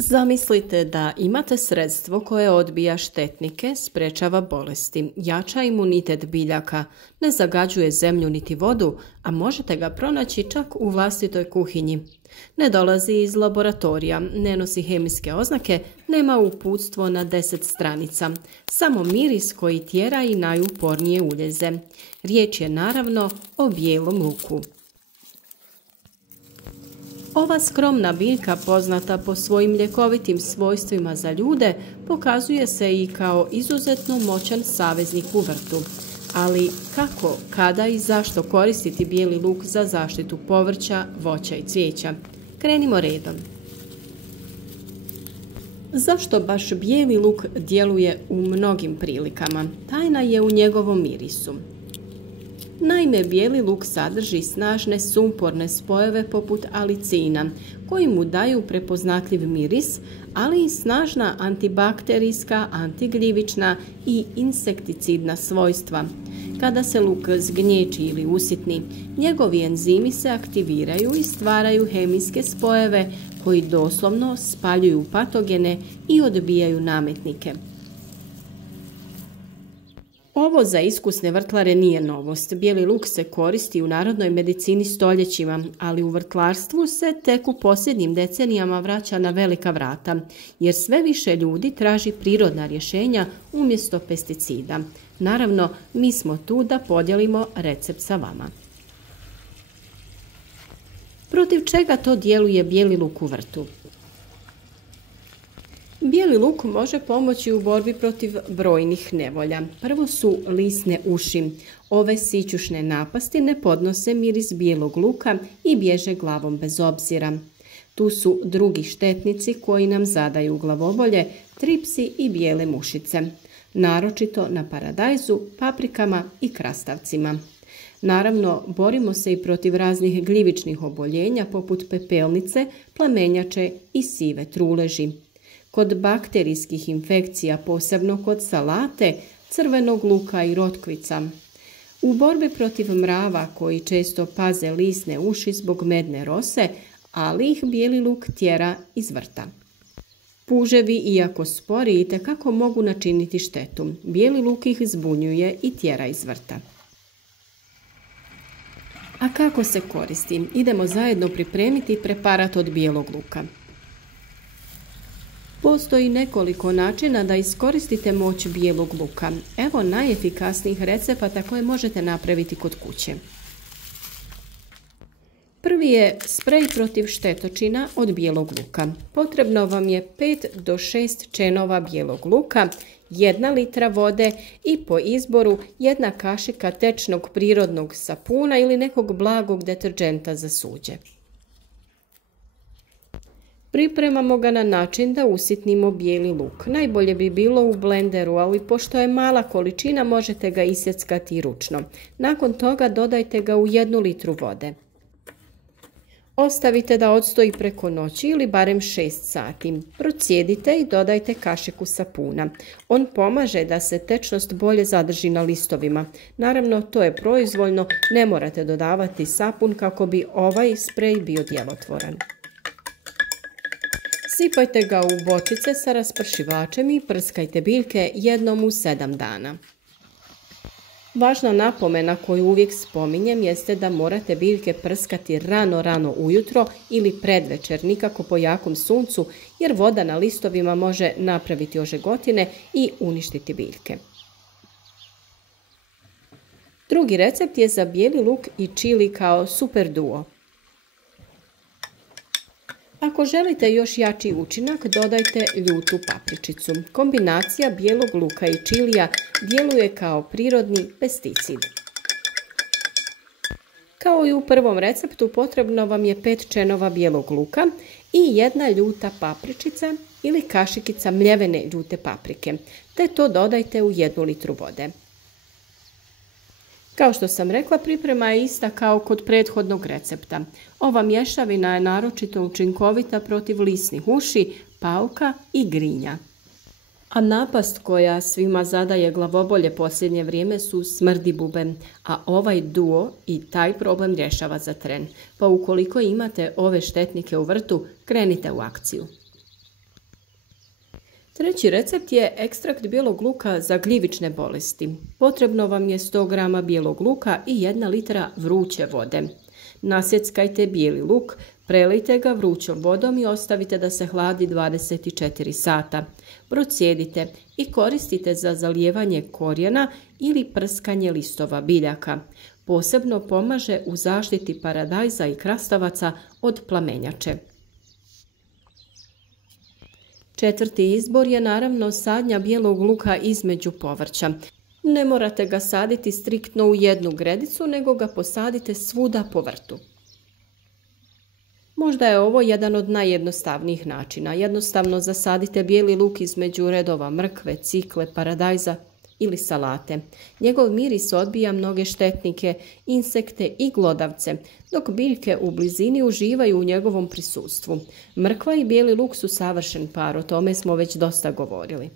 Zamislite da imate sredstvo koje odbija štetnike, sprečava bolesti, jača imunitet biljaka, ne zagađuje zemlju niti vodu, a možete ga pronaći čak u vlastitoj kuhinji. Ne dolazi iz laboratorija, ne nosi hemijske oznake, nema uputstvo na 10 stranica, samo miris koji tjera i najupornije uljeze. Riječ je naravno o bijelom luku. Ova skromna biljka, poznata po svojim ljekovitim svojstvima za ljude, pokazuje se i kao izuzetno moćan saveznik u vrtu. Ali kako, kada i zašto koristiti bijeli luk za zaštitu povrća, voća i cvijeća? Krenimo redom. Zašto baš bijeli luk djeluje u mnogim prilikama? Tajna je u njegovom mirisu. Naime, bijeli luk sadrži snažne sumporne spojeve poput alicina, koji mu daju prepoznatljiv miris, ali i snažna antibakterijska, antigljivična i insekticidna svojstva. Kada se luk zgnječi ili usitni, njegovi enzimi se aktiviraju i stvaraju hemijske spojeve koji doslovno spaljuju patogene i odbijaju nametnike. Ovo za iskusne vrtlare nije novost. Bijeli luk se koristi u narodnoj medicini stoljećima, ali u vrtlarstvu se tek u posljednjim decenijama vraća na velika vrata, jer sve više ljudi traži prirodna rješenja umjesto pesticida. Naravno, mi smo tu da podijelimo recept sa vama. Protiv čega to djeluje bijeli luk u vrtu? Bijeli luk može pomoći u borbi protiv brojnih nevolja. Prvo su lisne uši. Ove sićušne napasti ne podnose miris bijelog luka i bježe glavom bez obzira. Tu su drugi štetnici koji nam zadaju glavobolje, tripsi i bijele mušice. Naročito na paradajzu, paprikama i krastavcima. Naravno, borimo se i protiv raznih gljivičnih oboljenja poput pepelnice, plamenjače i sive truleži. Kod bakterijskih infekcija, posebno kod salate, crvenog luka i rotkvica. U borbi protiv mrava koji često paze lisne uši zbog medne rose, ali ih bijeli luk tjera iz vrta. Puževi, iako spori, itekako mogu načiniti štetu. Bijeli luk ih zbunjuje i tjera iz vrta. A kako se koristi? Idemo zajedno pripremiti preparat od bijelog luka. Postoji nekoliko načina da iskoristite moć bijelog luka. Evo najefikasnijih recepata koje možete napraviti kod kuće. Prvi je sprej protiv štetočina od bijelog luka. Potrebno vam je 5 do 6 čenova bijelog luka, 1 litra vode i po izboru 1 kašika tečnog prirodnog sapuna ili nekog blagog deterdženta za suđe. Pripremamo ga na način da usitnimo bijeli luk. Najbolje bi bilo u blenderu, ali pošto je mala količina možete ga isjeckati ručno. Nakon toga dodajte ga u 1 litru vode. Ostavite da odstoji preko noći ili barem 6 sati. Procijedite i dodajte kašiku sapuna. On pomaže da se tečnost bolje zadrži na listovima. Naravno, to je proizvoljno, ne morate dodavati sapun kako bi ovaj sprej bio djelotvoran. Sipajte ga u bočice sa raspršivačem i prskajte biljke jednom u 7 dana. Važna napomena koju uvijek spominjem jeste da morate biljke prskati rano ujutro ili predvečer, nikako po jakom suncu, jer voda na listovima može napraviti ožegotine i uništiti biljke. Drugi recept je za bijeli luk i čili kao super duo. Ako želite još jači učinak, dodajte ljutu papričicu. Kombinacija bijelog luka i čilija djeluje kao prirodni pesticid. Kao i u prvom receptu, potrebno vam je 5 čenova bijelog luka i 1 ljuta papričica ili kašikica mljevene ljute paprike, te to dodajte u 1 litru vode. Kao što sam rekla, priprema je ista kao kod prethodnog recepta. Ova mješavina je naročito učinkovita protiv lisnih uši, pauka i grinja. A napast koja svima zadaje glavobolje posljednje vrijeme su smrdibube, a ovaj duo i taj problem rješava za tren. Pa ukoliko imate ove štetnike u vrtu, krenite u akciju. Treći recept je ekstrakt bijelog luka za gljivične bolesti. Potrebno vam je 100 g bijelog luka i 1 litra vruće vode. Nasjeckajte bijeli luk, prelijte ga vrućom vodom i ostavite da se hladi 24 sata. Procijedite i koristite za zalijevanje korijena ili prskanje listova biljaka. Posebno pomaže u zaštiti paradajza i krastavaca od plamenjače. Četvrti izbor je naravno sadnja bijelog luka između povrća. Ne morate ga saditi striktno u jednu gredicu, nego ga posadite svuda po vrtu. Možda je ovo jedan od najjednostavnijih načina. Jednostavno zasadite bijeli luk između redova mrkve, cikle, paradajza ili salate. Njegov miris odbija mnoge štetnike, insekte i glodavce, dok biljke u blizini uživaju u njegovom prisustvu. Mrkva i bijeli luk su savršen par, o tome smo već dosta govorili.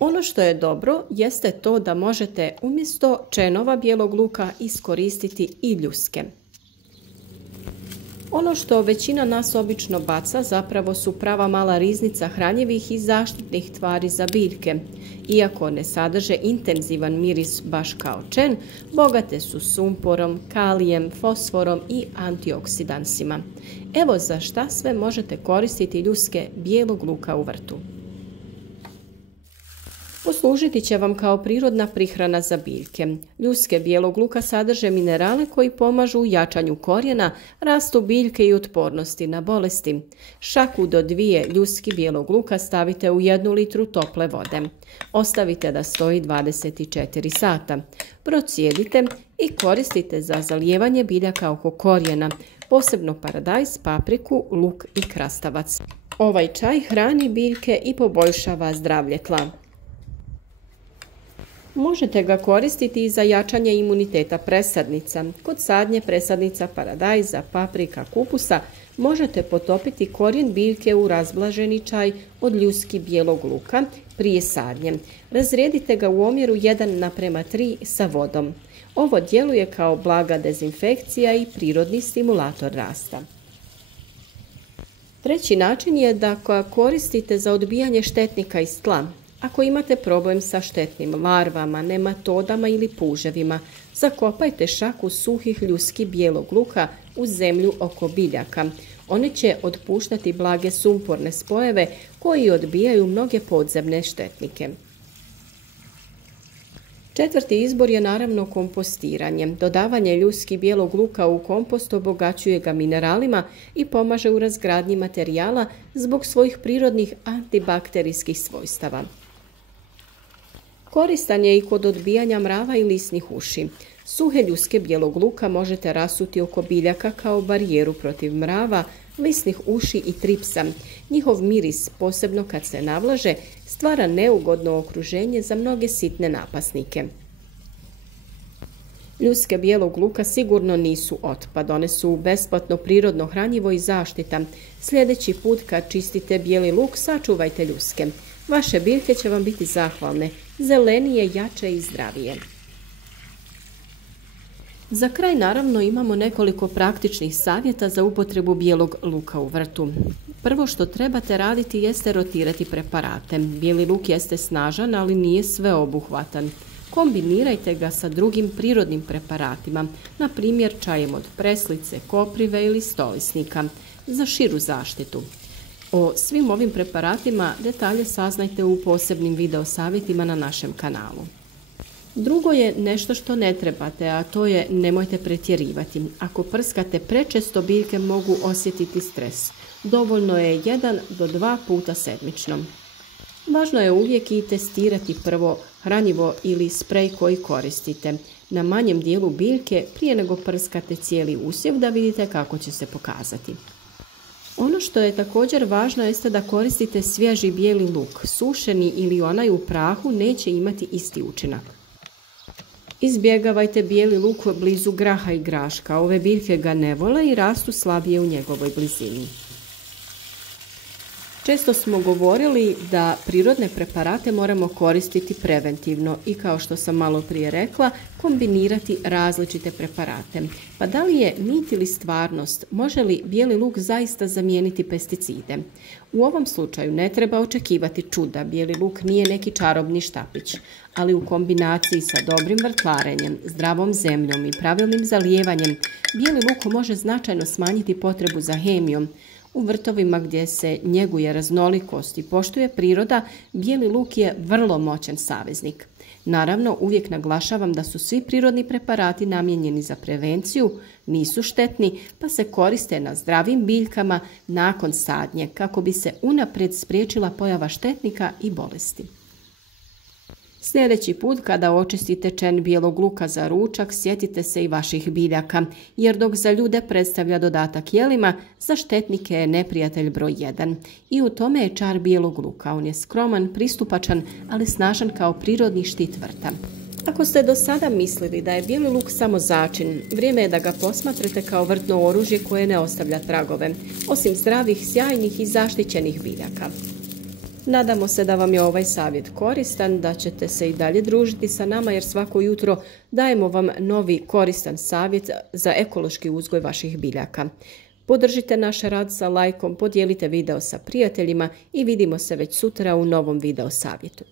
Ono što je dobro jeste to da možete umjesto čenova bijelog luka iskoristiti i ljuske. Ono što većina nas obično baca zapravo su prava mala riznica hranjivih i zaštitnih tvari za biljke. Iako ne sadrže intenzivan miris baš kao čen, bogate su sumporom, kalijem, fosforom i antioksidansima. Evo za šta sve možete koristiti ljuske bijelog luka u vrtu. Poslužiti će vam kao prirodna prihrana za biljke. Ljuske bijelog luka sadrže minerale koji pomažu u jačanju korijena, rastu biljke i otpornosti na bolesti. Šaku do 2 ljuski bijelog luka stavite u 1 litru tople vode. Ostavite da stoji 24 sata. Procijedite i koristite za zalijevanje biljaka oko korijena, posebno paradajz, papriku, luk i krastavac. Ovaj čaj hrani biljke i poboljšava zdravlje tla. Možete ga koristiti i za jačanje imuniteta presadnica. Kod sadnje presadnica paradajza, paprika, kupusa možete potopiti korijen biljke u razblaženi čaj od ljuski bijelog luka prije sadnje. Razrijedite ga u omjeru 1:3 sa vodom. Ovo djeluje kao blaga dezinfekcija i prirodni stimulator rasta. Treći način je da ga koristite za odbijanje štetnika iz tla. Ako imate problem sa štetnim larvama, nematodama ili puževima, zakopajte šaku suhih ljuski bijelog luka u zemlju oko biljaka. One će otpuštati blage sumporne spojeve koji odbijaju mnoge podzemne štetnike. Četvrti izbor je naravno kompostiranje. Dodavanje ljuski bijelog luka u kompost obogaćuje ga mineralima i pomaže u razgradnji materijala zbog svojih prirodnih antibakterijskih svojstava. Koristan je i kod odbijanja mrava i lisnih uši. Suhe ljuske bijelog luka možete rasuti oko biljaka kao barijeru protiv mrava, lisnih uši i tripsa. Njihov miris, posebno kad se navlaže, stvara neugodno okruženje za mnoge sitne napasnike. Ljuske bijelog luka sigurno nisu otpad, one su besplatno prirodno hranjivo i zaštita. Sljedeći put kad čistite bijeli luk, sačuvajte ljuske. Vaše biljke će vam biti zahvalne, zelenije, jače i zdravije. Za kraj naravno imamo nekoliko praktičnih savjeta za upotrebu bijelog luka u vrtu. Prvo što trebate raditi jeste rotirati preparate. Bijeli luk jeste snažan, ali nije sveobuhvatan. Kombinirajte ga sa drugim prirodnim preparatima, na primjer čajem od preslice, koprive ili stolisnika, za širu zaštitu. O svim ovim preparatima detalje saznajte u posebnim video savjetima na našem kanalu. Drugo je nešto što ne trebate, a to je nemojte pretjerivati. Ako prskate prečesto, biljke mogu osjetiti stres. Dovoljno je 1 do 2 puta sedmično. Važno je uvijek i testirati prvo hranjivo ili sprej koji koristite na manjem dijelu biljke prije nego prskate cijeli usjev da vidite kako će se pokazati. Ono što je također važno jeste da koristite svježi bijeli luk. Sušeni ili onaj u prahu neće imati isti učinak. Izbjegavajte bijeli luk blizu graha i graška. Ove biljke ga ne vole i rastu slabije u njegovoj blizini. Često smo govorili da prirodne preparate moramo koristiti preventivno i, kao što sam malo prije rekla, kombinirati različite preparate. Pa da li je mit ili stvarnost? Može li bijeli luk zaista zamijeniti pesticide? U ovom slučaju ne treba očekivati čuda. Bijeli luk nije neki čarobni štapić, ali u kombinaciji sa dobrim vrtlarenjem, zdravom zemljom i pravilnim zalijevanjem, bijeli luk može značajno smanjiti potrebu za hemijom. U vrtovima gdje se njeguje raznolikost i poštuje priroda, bijeli luk je vrlo moćan saveznik. Naravno, uvijek naglašavam da su svi prirodni preparati namijenjeni za prevenciju, nisu štetni, pa se koriste na zdravim biljkama nakon sadnje kako bi se unaprijed spriječila pojava štetnika i bolesti. Sljedeći put kada očistite čen bijelog luka za ručak, sjetite se i vaših biljaka, jer dok za ljude predstavlja dodatak jelima, za štetnike je neprijatelj broj 1. I u tome je čar bijelog luka. On je skroman, pristupačan, ali snažan kao prirodni štit vrta. Ako ste do sada mislili da je bijeli luk samo začin, vrijeme je da ga posmatrate kao vrtno oružje koje ne ostavlja tragove, osim zdravih, sjajnih i zaštićenih biljaka. Nadamo se da vam je ovaj savjet koristan, da ćete se i dalje družiti sa nama, jer svako jutro dajemo vam novi koristan savjet za ekološki uzgoj vaših biljaka. Podržite naš rad sa lajkom, podijelite video sa prijateljima i vidimo se već sutra u novom video savjetu.